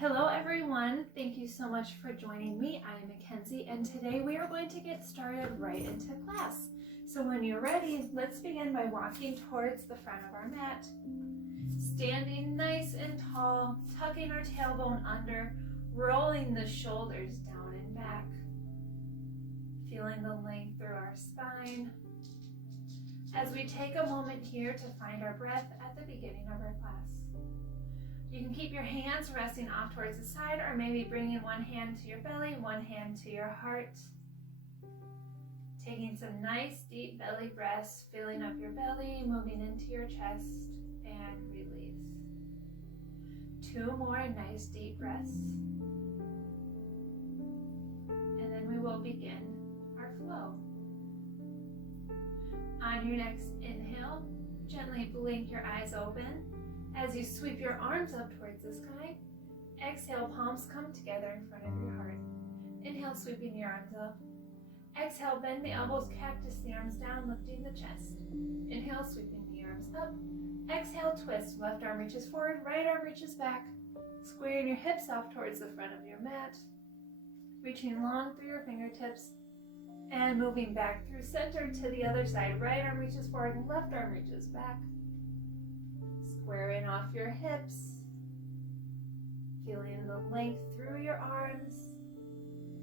Hello everyone, thank you so much for joining me. I am MaKenzie and today we are going to get started right into class. So when you're ready, let's begin by walking towards the front of our mat. Standing nice and tall, tucking our tailbone under, rolling the shoulders down and back. Feeling the length through our spine. As we take a moment here to find our breath at the beginning of our class. You can keep your hands resting off towards the side or maybe bringing one hand to your belly, one hand to your heart. Taking some nice deep belly breaths, filling up your belly, moving into your chest, and release. 2 more nice deep breaths. And then we will begin our flow. On your next inhale, gently blink your eyes open. As you sweep your arms up towards the sky, exhale, palms come together in front of your heart. Inhale, sweeping your arms up. Exhale, bend the elbows, cactus the arms down, lifting the chest. Inhale, sweeping the arms up. Exhale, twist. Left arm reaches forward, right arm reaches back. Squaring your hips off towards the front of your mat. Reaching long through your fingertips. And moving back through center to the other side. Right arm reaches forward and left arm reaches back. Squaring off your hips, feeling the length through your arms,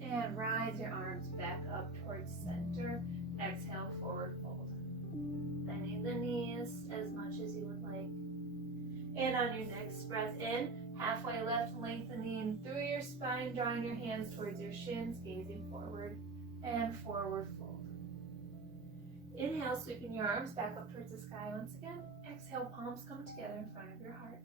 and rise your arms back up towards center. Exhale, forward fold. Bending the knees as much as you would like. And on your next breath in, halfway left, lengthening through your spine, drawing your hands towards your shins, gazing forward, and forward fold. Inhale, sweeping your arms back up towards the sky once again. Exhale, palms come together in front of your heart.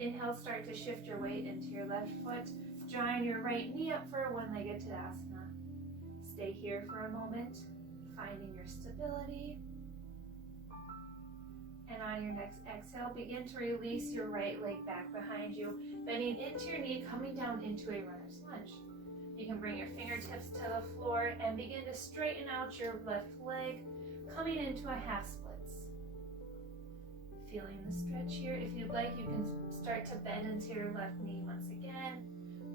Inhale, start to shift your weight into your left foot, drawing your right knee up for a one-legged Tadasana. Stay here for a moment, finding your stability. And on your next exhale, begin to release your right leg back behind you, bending into your knee, coming down into a runner's lunge. You can bring your fingertips to the floor and begin to straighten out your left leg, coming into a half splits. Feeling the stretch here. If you'd like, you can start to bend into your left knee once again,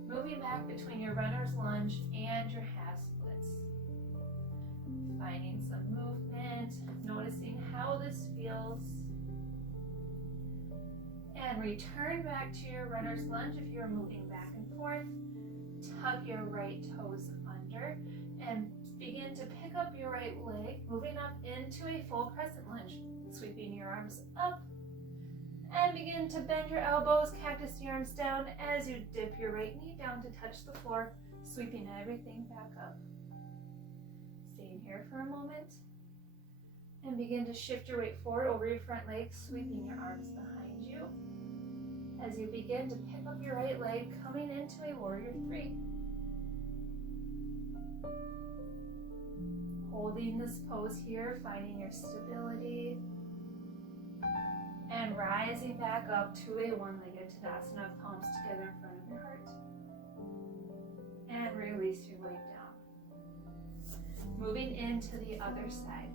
moving back between your runner's lunge and your half splits. Finding some movement, noticing how this feels. And return back to your runner's lunge if you're moving back and forth. Tuck your right toes under and begin to pick up your right leg, moving up into a full crescent lunge, sweeping your arms up, and begin to bend your elbows, cactus your arms down as you dip your right knee down to touch the floor, sweeping everything back up. Staying here for a moment, and begin to shift your weight forward over your front leg, sweeping your arms behind you, as you begin to pick up your right leg, coming into a warrior 3. Holding this pose here, finding your stability, and rising back up to a one-legged Tadasana, palms together in front of your heart. And release your weight down. Moving into the other side.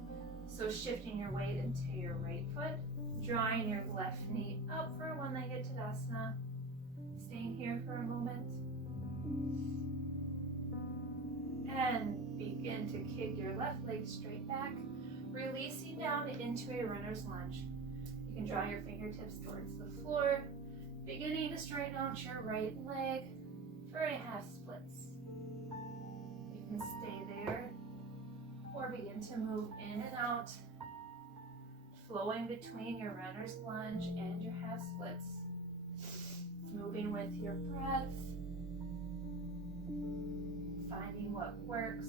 So shifting your weight into your right foot, drawing your left knee up for a one-legged Tadasana. Staying here for a moment. And begin to kick your left leg straight back, releasing down into a runner's lunge. You can draw your fingertips towards the floor, beginning to straighten out your right leg for a half splits. You can stay there or begin to move in and out, flowing between your runner's lunge and your half splits. Moving with your breath, finding what works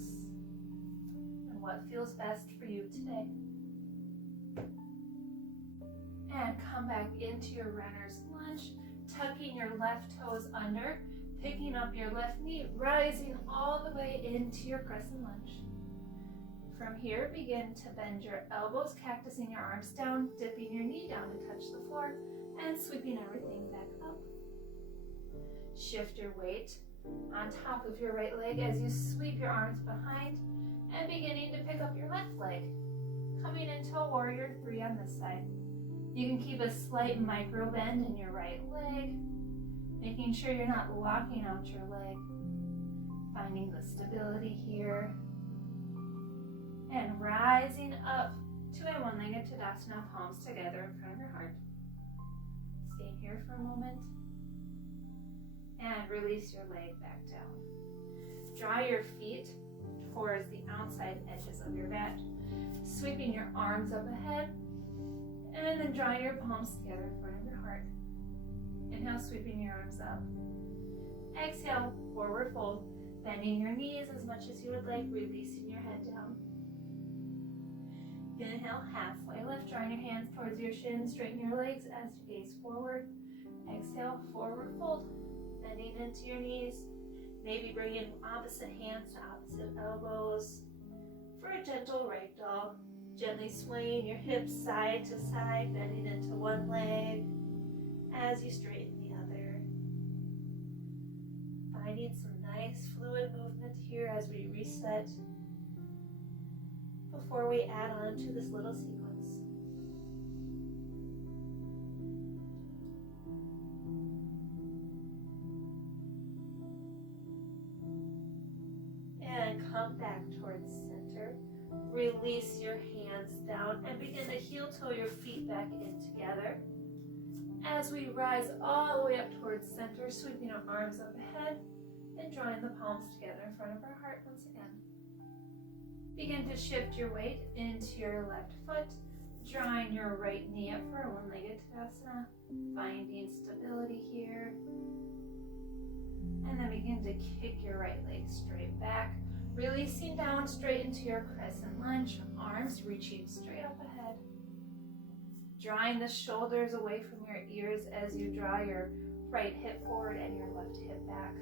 and what feels best for you today. And come back into your runner's lunge, tucking your left toes under, picking up your left knee, rising all the way into your crescent lunge. From here, begin to bend your elbows, cactusing your arms down, dipping your knee down to touch the floor, and sweeping everything back up. Shift your weight on top of your right leg as you sweep your arms behind and beginning to pick up your left leg, coming into a warrior 3 on this side. You can keep a slight micro bend in your right leg, Making sure you're not locking out your leg. Finding the stability here. And rising up to a one-legged Tadasana, palms together in front of your heart. Stay here for a moment. And release your leg back down. Draw your feet towards the outside edges of your mat. Sweeping your arms up ahead. And then drawing your palms together in front of your heart. Inhale, sweeping your arms up. Exhale, forward fold. Bending your knees as much as you would like, releasing your head down. Inhale, halfway lift, drawing your hands towards your shins, straighten your legs as you gaze forward. Exhale, forward fold, bending into your knees. Maybe bring in opposite hands to opposite elbows for a gentle ragdoll. Gently swaying your hips side to side, bending into one leg as you straighten the other. Finding some nice fluid movement here as we reset before we add on to this little sequence. And come back towards center. Release your hands down and begin to heel toe your feet back in together. As we rise all the way up towards center, sweeping our arms up ahead and drawing the palms together in front of our heart once again. Begin to shift your weight into your left foot, drawing your right knee up for a one-legged Tadasana, finding stability here. And then begin to kick your right leg straight back, releasing down straight into your Crescent Lunge, arms reaching straight up ahead. Drawing the shoulders away from your ears as you draw your right hip forward and your left hip back.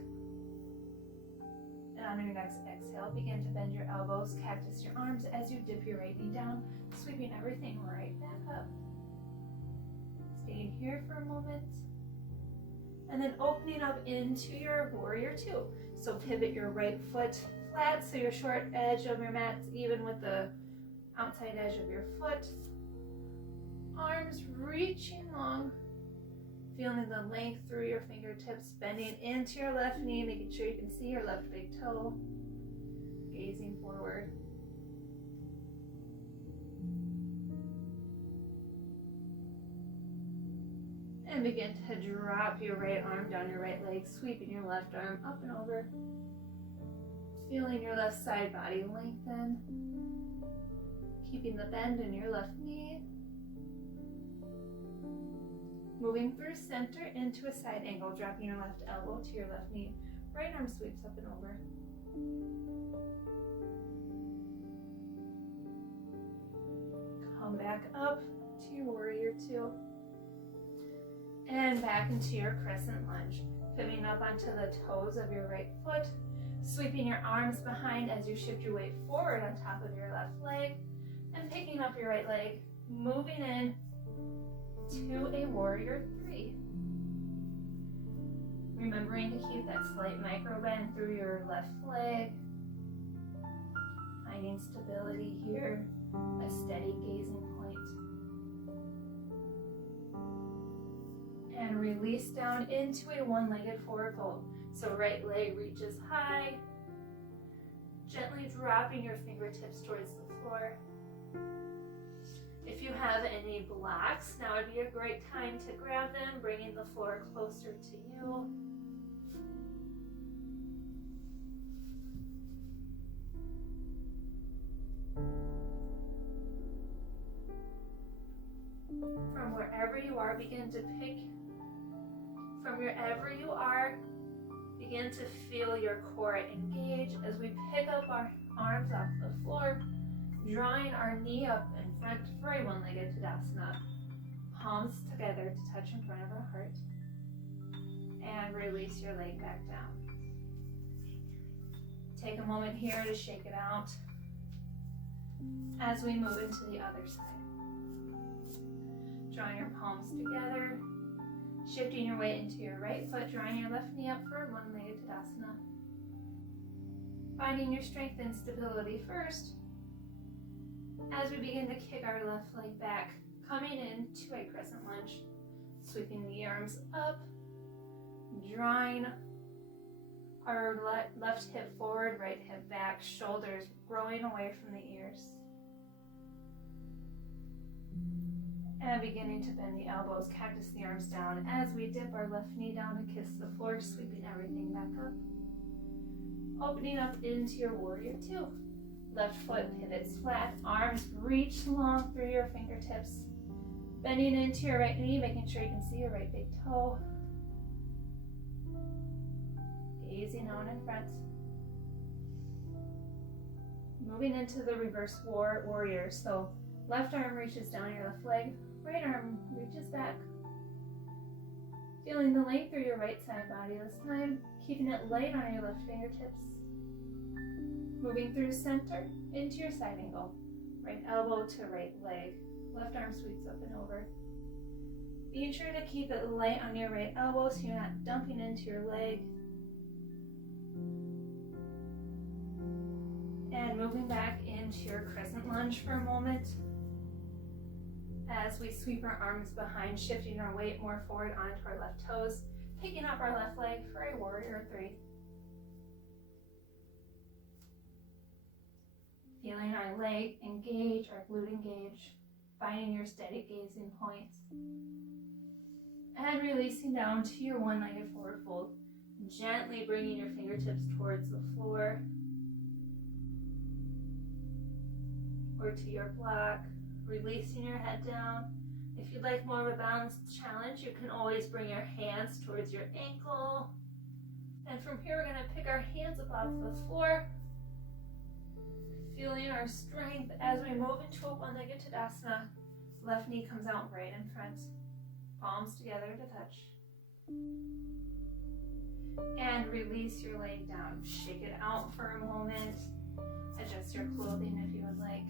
And on your next exhale, begin to bend your elbows, cactus your arms as you dip your right knee down, sweeping everything right back up. Staying here for a moment. And then opening up into your warrior two. So pivot your right foot flat so your short edge of your mat is even with the outside edge of your foot. Arms reaching long, feeling the length through your fingertips, bending into your left knee, making sure you can see your left big toe, gazing forward. And begin to drop your right arm down your right leg, sweeping your left arm up and over, feeling your left side body lengthen, keeping the bend in your left knee. Moving through center into a side angle, dropping your left elbow to your left knee. Right arm sweeps up and over. Come back up to your warrior two. And back into your Crescent Lunge. Pivoting up onto the toes of your right foot. Sweeping your arms behind as you shift your weight forward on top of your left leg. And picking up your right leg, moving in to a warrior three. Remembering to keep that slight micro bend through your left leg. Finding stability here, a steady gazing point. And release down into a one-legged forward fold. So right leg reaches high, gently dropping your fingertips towards the floor. If you have any blocks, now would be a great time to grab them, bringing the floor closer to you. From wherever you are, begin to pick. From wherever you are, begin to feel your core engage as we pick up our arms off the floor, drawing our knee up in front for a one-legged Tadasana. Palms together to touch in front of our heart. And release your leg back down. Take a moment here to shake it out as we move into the other side. Drawing your palms together, shifting your weight into your right foot, drawing your left knee up for one-legged Tadasana. Finding your strength and stability first as we begin to kick our left leg back, coming into a Crescent Lunge, sweeping the arms up, drawing our left hip forward, right hip back, shoulders growing away from the ears. And beginning to bend the elbows, cactus the arms down as we dip our left knee down to kiss the floor, sweeping everything back up. Opening up into your warrior two. Left foot pivots flat, arms reach long through your fingertips. Bending into your right knee, making sure you can see your right big toe. Gazing out in front. Moving into the reverse warrior. So left arm reaches down your left leg, right arm reaches back. Feeling the length through your right side body this time, keeping it light on your left fingertips. Moving through center into your side angle. Right elbow to right leg. Left arm sweeps up and over. Being sure to keep it light on your right elbow so you're not dumping into your leg. And moving back into your crescent lunge for a moment. As we sweep our arms behind, shifting our weight more forward onto our left toes, picking up our left leg for a warrior three. Feeling our leg engage, our glute engage, finding your steady gazing points. And releasing down to your one-legged forward fold, gently bringing your fingertips towards the floor or to your block, releasing your head down. If you'd like more of a balanced challenge, you can always bring your hands towards your ankle. And from here, we're going to pick our hands up off the floor, feeling our strength as we move into a one-legged Tadasana. Left knee comes out right in front, palms together to touch. And release your leg down. Shake it out for a moment. Adjust your clothing if you would like.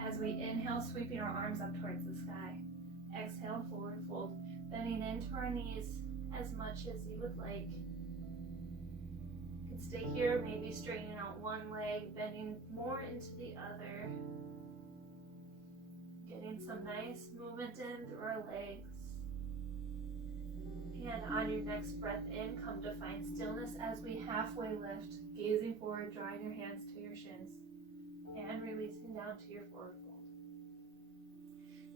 As we inhale, sweeping our arms up towards the sky. Exhale, forward fold, bending into our knees as much as you would like. You can stay here, maybe straightening out one leg, bending more into the other. Getting some nice movement in through our legs. And on your next breath in, come to find stillness as we halfway lift, gazing forward, drawing your hands to your shins, and releasing down to your forward fold.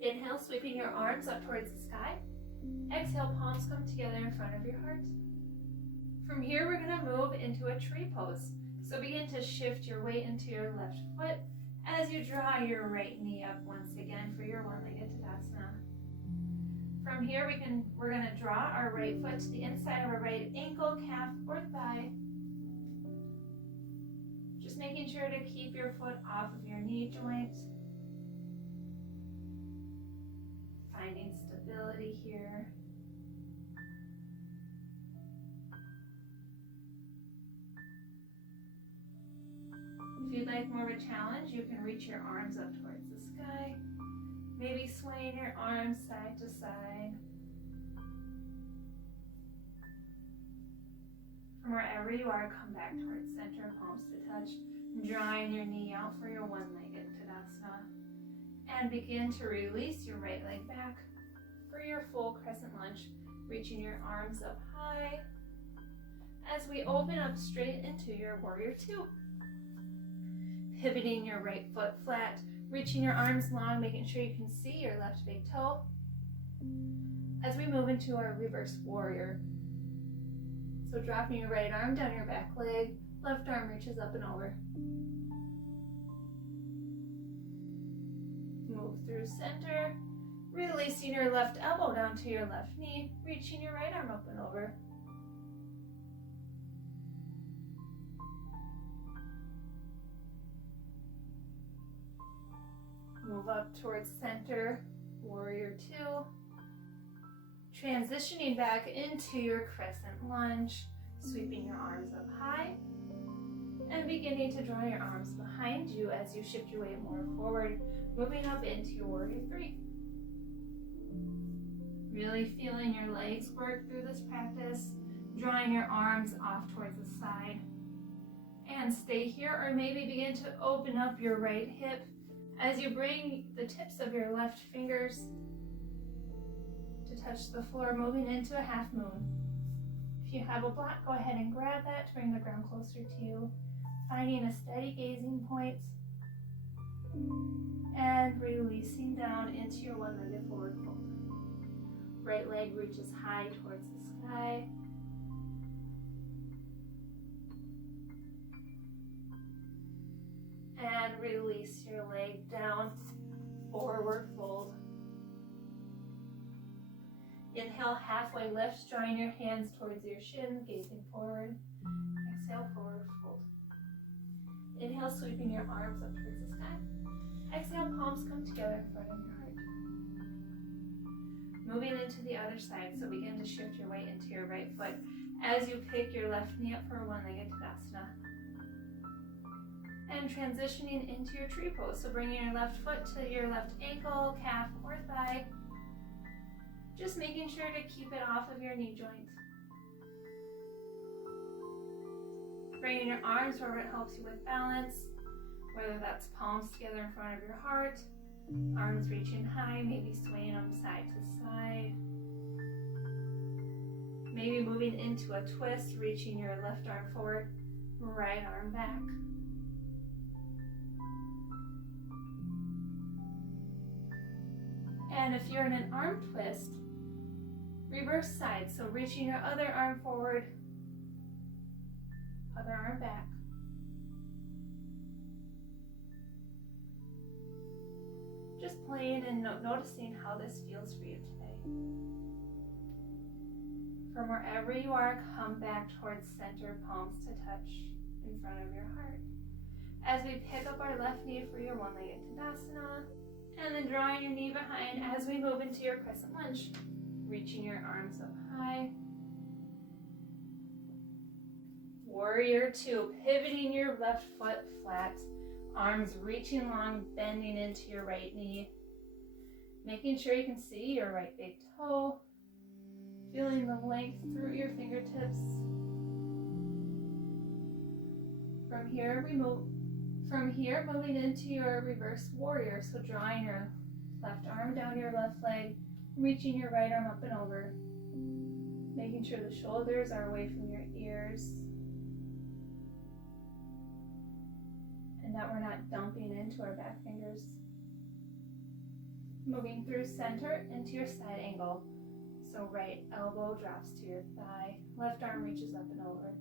Inhale, sweeping your arms up towards the sky. Exhale, palms come together in front of your heart. From here, we're going to move into a tree pose. So begin to shift your weight into your left foot as you draw your right knee up once again for your one-legged Tadasana. From here, we're going to draw our right foot to the inside of our right ankle, calf, or thigh. Just making sure to keep your foot off of your knee joint. Finding stability here. If you'd like more of a challenge, you can reach your arms up towards the sky. Maybe swaying your arms side to side. From wherever you are, come back towards center, palms to touch, drawing your knee out for your one-legged Tadasana. And begin to release your right leg back for your full crescent lunge, reaching your arms up high as we open up straight into your warrior two. Pivoting your right foot flat, reaching your arms long, making sure you can see your left big toe as we move into our reverse warrior. So dropping your right arm down your back leg, left arm reaches up and over. Move through center, releasing your left elbow down to your left knee, reaching your right arm up and over. Move up towards center, warrior two. Transitioning back into your crescent lunge, sweeping your arms up high, and beginning to draw your arms behind you as you shift your weight more forward, moving up into your warrior three. Really feeling your legs work through this practice, drawing your arms off towards the side. And stay here, or maybe begin to open up your right hip as you bring the tips of your left fingers to touch the floor, moving into a half moon. If you have a block, go ahead and grab that to bring the ground closer to you. Finding a steady gazing point and releasing down into your one-legged forward fold. Right leg reaches high towards the sky. And release your leg down, forward fold. Inhale, halfway lift, drawing your hands towards your shins, gazing forward. Exhale, forward fold. Inhale, sweeping your arms up towards the sky. Exhale, palms come together in front of your heart. Moving into the other side, so begin to shift your weight into your right foot as you pick your left knee up for one-legged Tadasana. And transitioning into your tree pose, so bringing your left foot to your left ankle, calf, or thigh. Just making sure to keep it off of your knee joint. Bringing your arms wherever it helps you with balance, whether that's palms together in front of your heart, arms reaching high, maybe swaying them side to side. Maybe moving into a twist, reaching your left arm forward, right arm back. And if you're in an arm twist, reverse side, so reaching your other arm forward, other arm back. Just playing and noticing how this feels for you today. From wherever you are, come back towards center, palms to touch in front of your heart. As we pick up our left knee for your one-legged Tadasana, and then drawing your knee behind as we move into your Crescent Lunge. Reaching your arms up high. Warrior Two, pivoting your left foot flat, arms reaching long, bending into your right knee. Making sure you can see your right big toe. Feeling the length through your fingertips. From here, moving into your reverse warrior. So drawing your left arm down your left leg, reaching your right arm up and over. Making sure the shoulders are away from your ears. And that we're not dumping into our back fingers. Moving through center into your side angle. So right elbow drops to your thigh, left arm reaches up and over.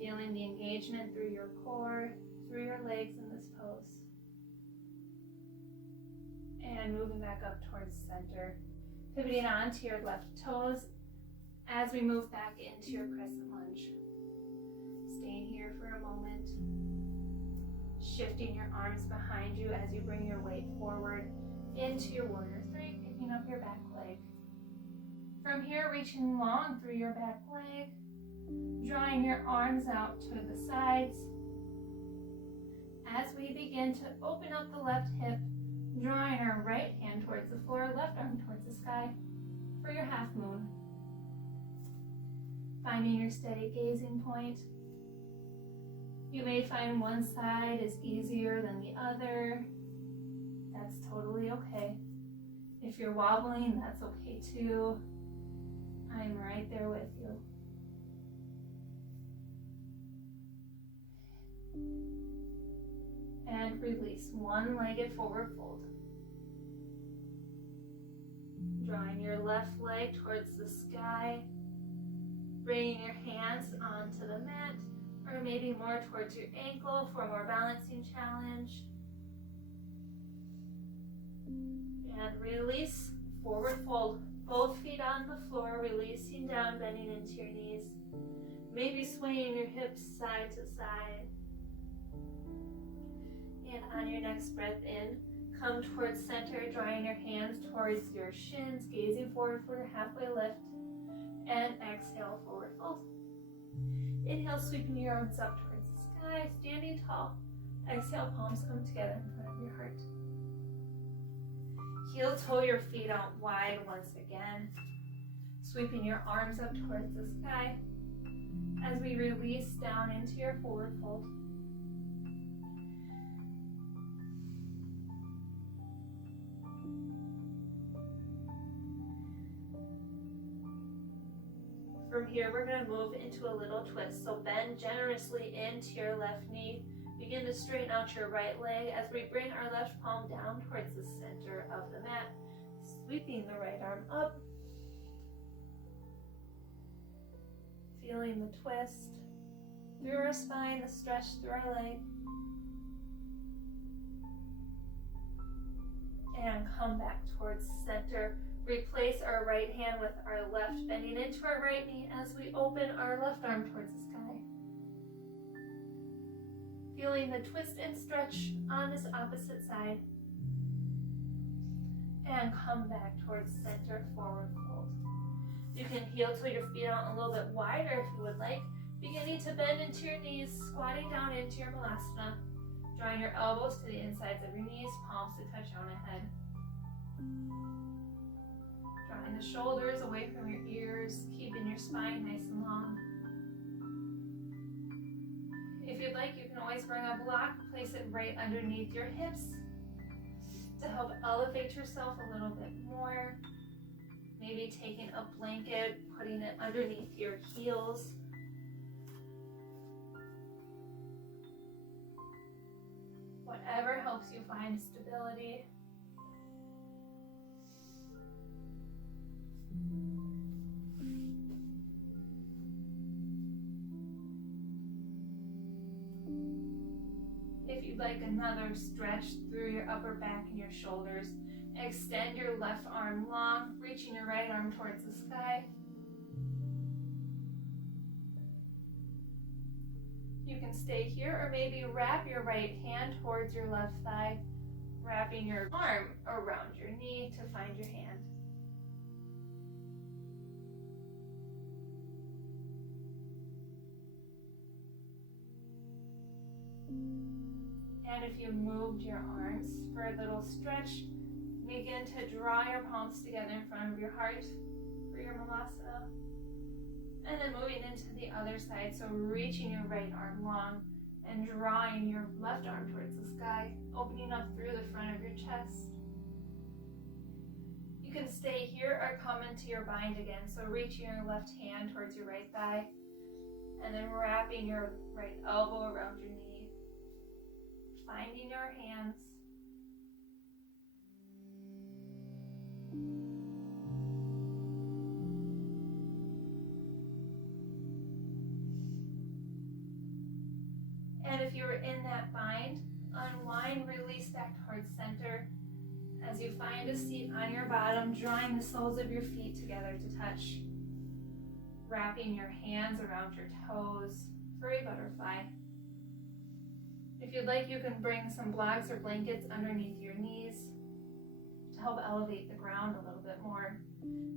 Feeling the engagement through your core, through your legs in this pose. And moving back up towards center. Pivoting onto your left toes as we move back into your Crescent Lunge. Staying here for a moment. Shifting your arms behind you as you bring your weight forward into your Warrior Three, picking up your back leg. From here, reaching long through your back leg. Drawing your arms out to the sides. As we begin to open up the left hip, drawing our right hand towards the floor, left arm towards the sky for your half moon. Finding your steady gazing point. You may find one side is easier than the other. That's totally okay. If you're wobbling, that's okay too. I'm right there with you. And release, one-legged forward fold. Drawing your left leg towards the sky, bringing your hands onto the mat, or maybe more towards your ankle for a more balancing challenge. And release, forward fold, both feet on the floor, releasing down, bending into your knees. Maybe swaying your hips side to side. And on your next breath in, come towards center, drawing your hands towards your shins, gazing forward for your halfway lift. And exhale, forward fold. Inhale, sweeping your arms up towards the sky, standing tall. Exhale, palms come together in front of your heart. Heel toe your feet out wide once again. Sweeping your arms up towards the sky as we release down into your forward fold. From here, we're going to move into a little twist. So bend generously into your left knee. Begin to straighten out your right leg as we bring our left palm down towards the center of the mat, sweeping the right arm up. Feeling the twist through our spine, the stretch through our leg. And come back towards center. Replace our right hand with our left, bending into our right knee as we open our left arm towards the sky. Feeling the twist and stretch on this opposite side. And come back towards center, forward fold. You can heel till your feet out a little bit wider if you would like. Beginning to bend into your knees, squatting down into your malasana. Drawing your elbows to the insides of your knees, palms to touch on ahead. Drawing the shoulders away from your ears, keeping your spine nice and long. If you'd like, you can always bring a block, place it right underneath your hips to help elevate yourself a little bit more. Maybe taking a blanket, putting it underneath your heels. Whatever helps you find stability. If you'd like another stretch through your upper back and your shoulders, extend your left arm long, reaching your right arm towards the sky. You can stay here or maybe wrap your right hand towards your left thigh, wrapping your arm around your knee to find your hand. And if you moved your arms for a little stretch, begin to draw your palms together in front of your heart for your malasana. And then moving into the other side, so reaching your right arm long and drawing your left arm towards the sky, opening up through the front of your chest. You can stay here or come into your bind again, so reaching your left hand towards your right thigh, and then wrapping your right elbow around your knee, finding your hands. And if you're in that bind, unwind, release back towards center as you find a seat on your bottom, drawing the soles of your feet together to touch. Wrapping your hands around your toes for a butterfly. If you'd like, you can bring some blocks or blankets underneath your knees to help elevate the ground a little bit more.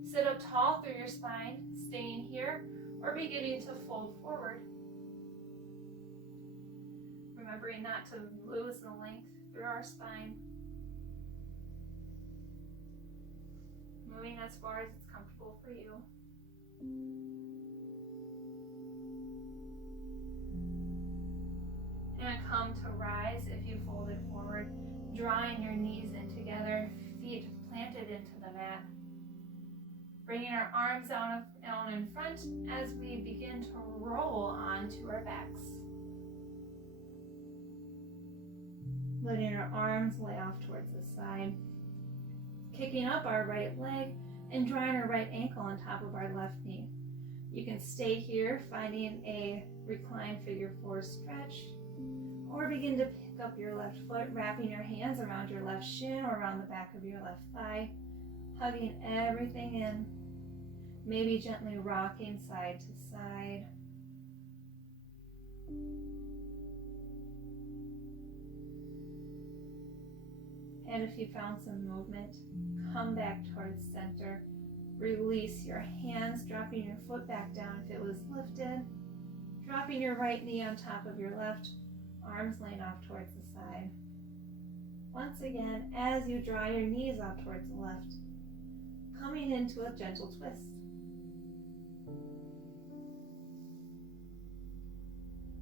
Sit up tall through your spine, staying here, or beginning to fold forward. Remembering not to lose the length through our spine. Moving as far as it's comfortable for you. And come to rise if you folded forward, drawing your knees in together, feet planted into the mat. Bringing our arms down in front as we begin to roll onto our backs. Letting our arms lay off towards the side. Kicking up our right leg and drawing our right ankle on top of our left knee. You can stay here, finding a reclined figure four stretch, or begin to pick up your left foot, wrapping your hands around your left shin or around the back of your left thigh, hugging everything in, maybe gently rocking side to side. And if you found some movement, come back towards center. Release your hands, dropping your foot back down if it was lifted. Dropping your right knee on top of your left, arms laying off towards the side. Once again, as you draw your knees off towards the left, coming into a gentle twist.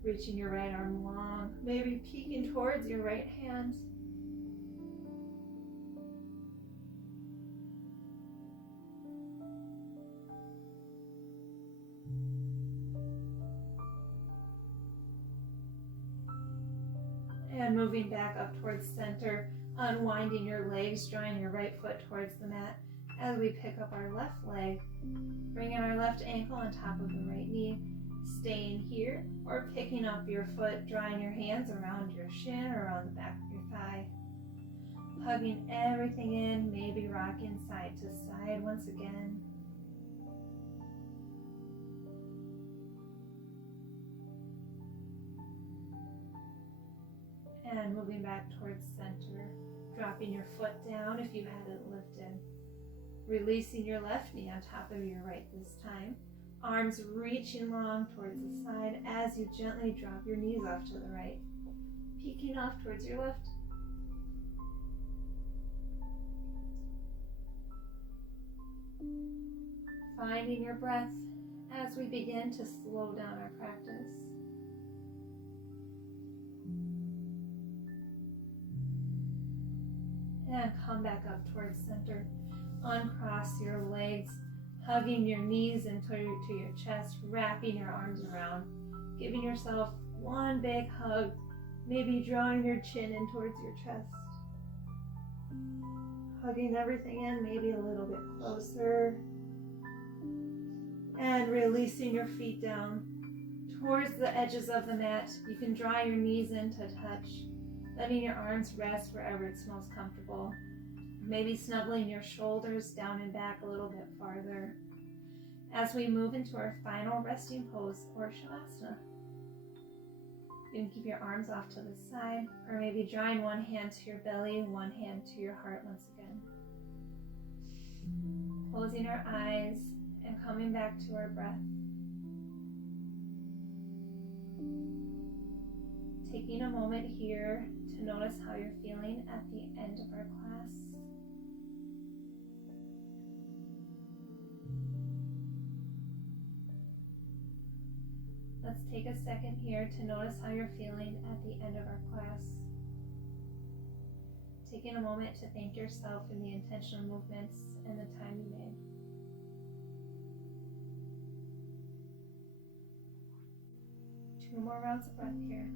Reaching your right arm long, maybe peeking towards your right hand. moving back up towards center, unwinding your legs, drawing your right foot towards the mat as we pick up our left leg, bringing our left ankle on top of the right knee, staying here, or picking up your foot, drawing your hands around your shin or around the back of your thigh. Hugging everything in, maybe rocking side to side once again. And moving back towards center, dropping your foot down if you had it lifted. Releasing your left knee on top of your right this time. Arms reaching long towards the side as you gently drop your knees off to the right. Peeking off towards your left. Finding your breath as we begin to slow down our practice. And come back up towards center. Uncross your legs, hugging your knees into your chest, wrapping your arms around, giving yourself one big hug, maybe drawing your chin in towards your chest. Hugging everything in, maybe a little bit closer. And releasing your feet down towards the edges of the mat. You can draw your knees in to touch, letting your arms rest wherever it's most comfortable. Maybe snuggling your shoulders down and back a little bit farther as we move into our final resting pose or Shavasana. You can keep your arms off to the side, or maybe drawing one hand to your belly, one hand to your heart once again. Closing our eyes and coming back to our breath. Taking a moment here to notice how you're feeling at the end of our class. Let's take a second here to notice how you're feeling at the end of our class. Taking a moment to thank yourself for the intentional movements and the time you made. Two more rounds of breath here.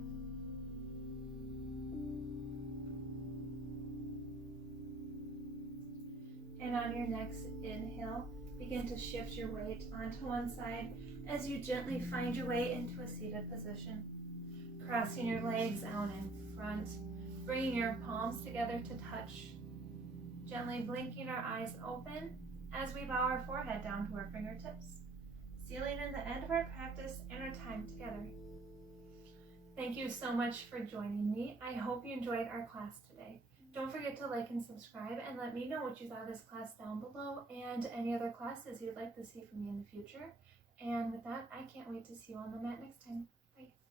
And on your next inhale, begin to shift your weight onto one side as you gently find your way into a seated position. Crossing your legs out in front, bringing your palms together to touch. Gently blinking our eyes open as we bow our forehead down to our fingertips, sealing in the end of our practice and our time together. Thank you so much for joining me. I hope you enjoyed our class today. Don't forget to like and subscribe, and let me know what you thought of this class down below and any other classes you'd like to see from me in the future. And with that, I can't wait to see you on the mat next time. Bye.